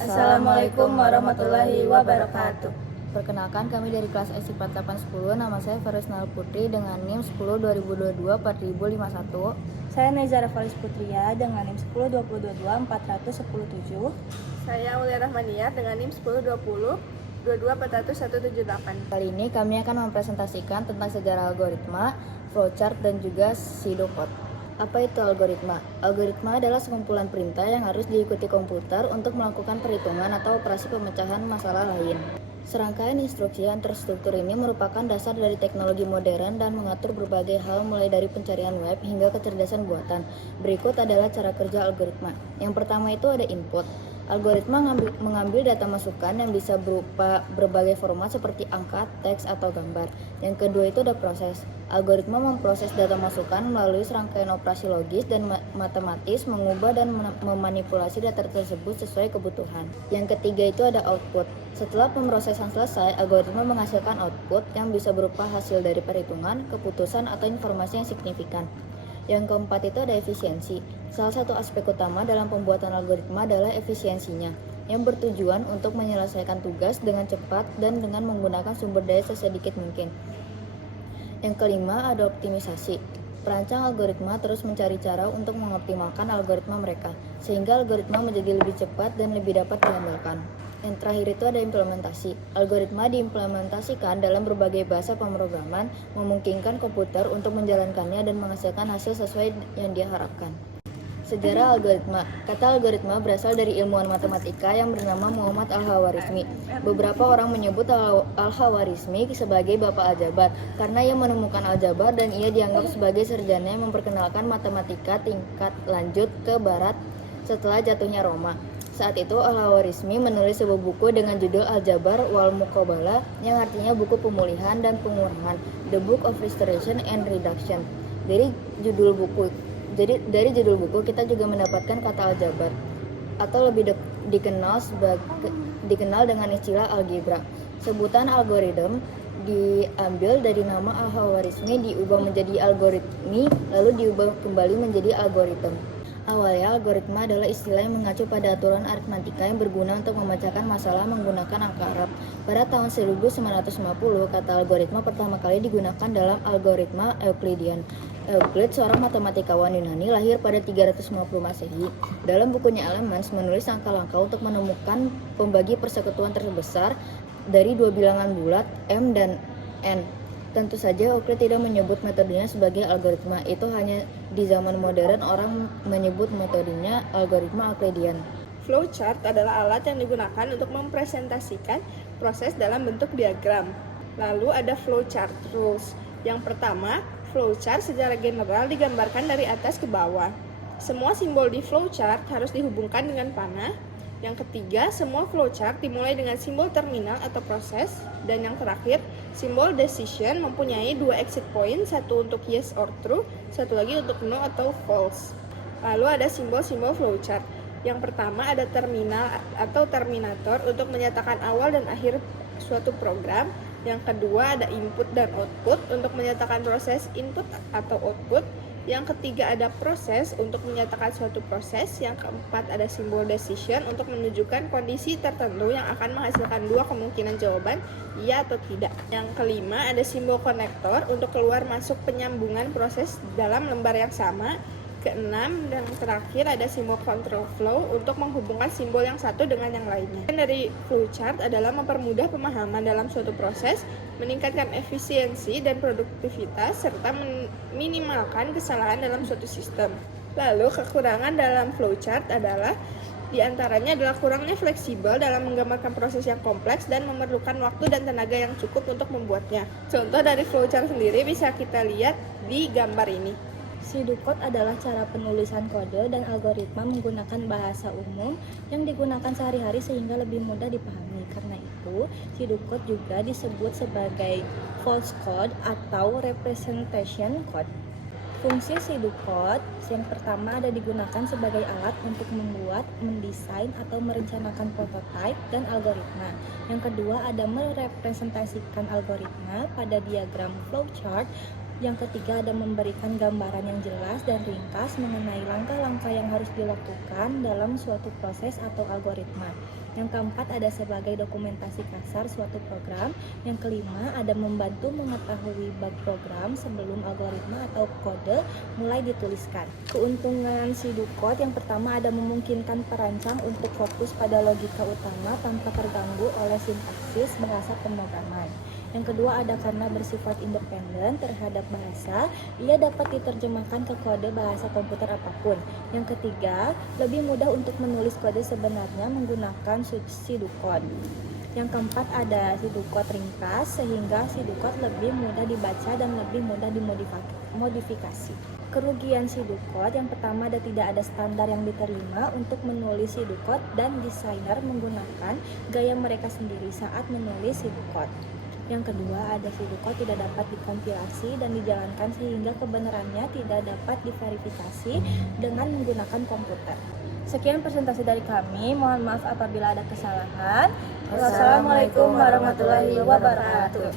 Assalamualaikum warahmatullahi wabarakatuh. Perkenalkan, kami dari kelas S4 810. Nama saya Farisnal Putri dengan NIM 10 2022 4051. Saya Nezara Falis Putria dengan NIM 10 2022 4117. Saya Aulia Rahmaniyah dengan NIM 10 20 22 41178. Kali ini kami akan mempresentasikan tentang sejarah algoritma, flowchart, dan juga pseudocode. Apa itu algoritma? Algoritma adalah sekumpulan perintah yang harus diikuti komputer untuk melakukan perhitungan atau operasi pemecahan masalah lain. Serangkaian instruksi yang terstruktur ini merupakan dasar dari teknologi modern dan mengatur berbagai hal mulai dari pencarian web hingga kecerdasan buatan. Berikut adalah cara kerja algoritma. Yang pertama itu ada input. Algoritma mengambil data masukan yang bisa berupa berbagai format seperti angka, teks, atau gambar. Yang kedua itu ada proses. Algoritma memproses data masukan melalui serangkaian operasi logis dan matematis, mengubah dan memanipulasi data tersebut sesuai kebutuhan. Yang ketiga itu ada output. Setelah pemrosesan selesai, algoritma menghasilkan output yang bisa berupa hasil dari perhitungan, keputusan, atau informasi yang signifikan. Yang keempat itu ada efisiensi. Salah satu aspek utama dalam pembuatan algoritma adalah efisiensinya, yang bertujuan untuk menyelesaikan tugas dengan cepat dan dengan menggunakan sumber daya sesedikit mungkin. Yang kelima ada optimisasi. Perancang algoritma terus mencari cara untuk mengoptimalkan algoritma mereka, sehingga algoritma menjadi lebih cepat dan lebih dapat diandalkan. Yang terakhir itu ada implementasi. Algoritma diimplementasikan dalam berbagai bahasa pemrograman, memungkinkan komputer untuk menjalankannya dan menghasilkan hasil sesuai yang diharapkan. Sejarah algoritma. Kata algoritma berasal dari ilmuwan matematika yang bernama Muhammad Al-Khawarizmi. Beberapa orang menyebut Al-Khawarizmi sebagai bapak aljabar karena ia menemukan aljabar dan ia dianggap sebagai sarjana yang memperkenalkan matematika tingkat lanjut ke barat setelah jatuhnya Roma. Saat itu Al-Khawarizmi menulis sebuah buku dengan judul Al-Jabar wal Muqabalah yang artinya buku pemulihan dan pengurangan, The Book of Restoration and Reduction. Dari judul buku kita juga mendapatkan kata aljabar atau lebih dikenal dengan istilah algebra. Sebutan algoritma diambil dari nama Al-Khawarizmi, diubah menjadi algoritmi, lalu diubah kembali menjadi algoritma. Awalnya, algoritma adalah istilah yang mengacu pada aturan aritmatika yang berguna untuk memecahkan masalah menggunakan angka Arab. Pada tahun 1950, kata algoritma pertama kali digunakan dalam algoritma Euclidean. Euclid, seorang matematikawan Yunani, lahir pada 350 Masehi. Dalam bukunya Elements menulis langkah-langkah untuk menemukan pembagi persekutuan terbesar dari dua bilangan bulat M dan N. Tentu saja Euclid tidak menyebut metodenya sebagai algoritma, itu hanya di zaman modern orang menyebut metodenya algoritma Euclidean. Flowchart adalah alat yang digunakan untuk mempresentasikan proses dalam bentuk diagram. Lalu ada flowchart rules. Yang pertama, flowchart secara general digambarkan dari atas ke bawah. Semua simbol di flowchart harus dihubungkan dengan panah. Yang ketiga, semua flowchart dimulai dengan simbol terminal atau proses. Dan yang terakhir, simbol decision mempunyai dua exit point, satu untuk yes or true, satu lagi untuk no atau false. Lalu ada simbol-simbol flowchart. Yang pertama ada terminal atau terminator untuk menyatakan awal dan akhir suatu program. Yang kedua ada input dan output untuk menyatakan proses input atau output. Yang ketiga ada proses untuk menyatakan suatu proses. Yang keempat ada simbol decision untuk menunjukkan kondisi tertentu yang akan menghasilkan dua kemungkinan jawaban, iya atau tidak. Yang kelima ada simbol konektor untuk keluar masuk penyambungan proses dalam lembar yang sama. Keenam dan terakhir ada simbol control flow untuk menghubungkan simbol yang satu dengan yang lainnya. Dan dari flowchart adalah mempermudah pemahaman dalam suatu proses, meningkatkan efisiensi dan produktivitas, serta meminimalkan kesalahan dalam suatu sistem. Lalu kekurangan dalam flowchart adalah diantaranya adalah kurangnya fleksibel dalam menggambarkan proses yang kompleks dan memerlukan waktu dan tenaga yang cukup untuk membuatnya. Contoh dari flowchart sendiri bisa kita lihat di gambar ini. Pseudocode adalah cara penulisan kode dan algoritma menggunakan bahasa umum yang digunakan sehari-hari sehingga lebih mudah dipahami. Karena itu, pseudocode juga disebut sebagai false code atau representation code. Fungsi pseudocode yang pertama ada digunakan sebagai alat untuk membuat, mendesain, atau merencanakan prototipe dan algoritma. Yang kedua ada merepresentasikan algoritma pada diagram flowchart. Yang ketiga ada memberikan gambaran yang jelas dan ringkas mengenai langkah-langkah yang harus dilakukan dalam suatu proses atau algoritma. Yang keempat ada sebagai dokumentasi kasar suatu program. Yang kelima ada membantu mengetahui bug program sebelum algoritma atau kode mulai dituliskan. Keuntungan pseudocode yang pertama ada memungkinkan perancang untuk fokus pada logika utama tanpa terganggu oleh sintaksis bahasa pemrograman. Yang kedua ada karena bersifat independen terhadap bahasa, ia dapat diterjemahkan ke kode bahasa komputer apapun. Yang ketiga, lebih mudah untuk menulis kode sebenarnya menggunakan pseudocode. Yang keempat ada pseudocode ringkas sehingga pseudocode lebih mudah dibaca dan lebih mudah dimodifikasi. Kerugian pseudocode yang pertama tidak ada standar yang diterima untuk menulis pseudocode dan desainer menggunakan gaya mereka sendiri saat menulis pseudocode. Yang kedua ada pseudocode tidak dapat dikompilasi dan dijalankan sehingga kebenarannya tidak dapat diverifikasi dengan menggunakan komputer. Sekian presentasi dari kami, mohon maaf apabila ada kesalahan. Wassalamualaikum warahmatullahi wabarakatuh.